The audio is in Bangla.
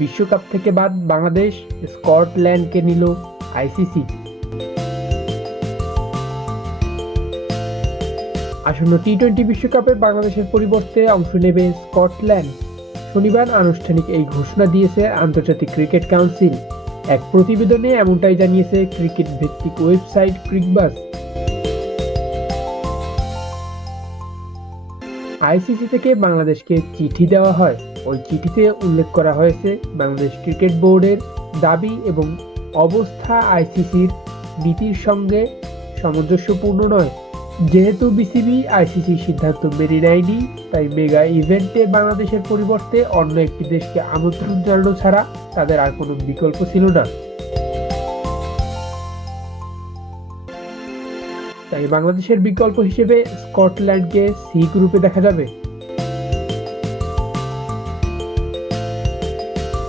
বিশ্বকাপ থেকে বাদ বাংলাদেশ স্কটল্যান্ডকে নিল আইসিসি। আসন্ন টি-20 বিশ্বকাপে বাংলাদেশের পরিবর্তে অংশ নেবে স্কটল্যান্ড। শনিবার আনুষ্ঠানিক এই ঘোষণা দিয়েছে আন্তর্জাতিক ক্রিকেট কাউন্সিল। এক প্রতিবেদনে এমনটাই জানিয়েছে ক্রিকেট ভিত্তিক ওয়েবসাইট ক্রিকবাজ। আইসিসি থেকে বাংলাদেশকে চিঠি দেওয়া হয়। ওই চিঠিতে উল্লেখ করা হয়েছে, বাংলাদেশ ক্রিকেট বোর্ডের দাবি এবং অবস্থা আইসিসির নীতির সঙ্গে সামঞ্জস্যপূর্ণ নয়। যেহেতু বিসিবি আইসিসির সিদ্ধান্ত মেনে নেয়নি, তাই মেগা ইভেন্টে বাংলাদেশের পরিবর্তে অন্য একটি দেশকে আমন্ত্রণ জানানো ছাড়া তাদের আর কোনো বিকল্প ছিল না। তাই বাংলাদেশের বিকল্প হিসেবে স্কটল্যান্ডকে সি গ্রুপে দেখা যাবে।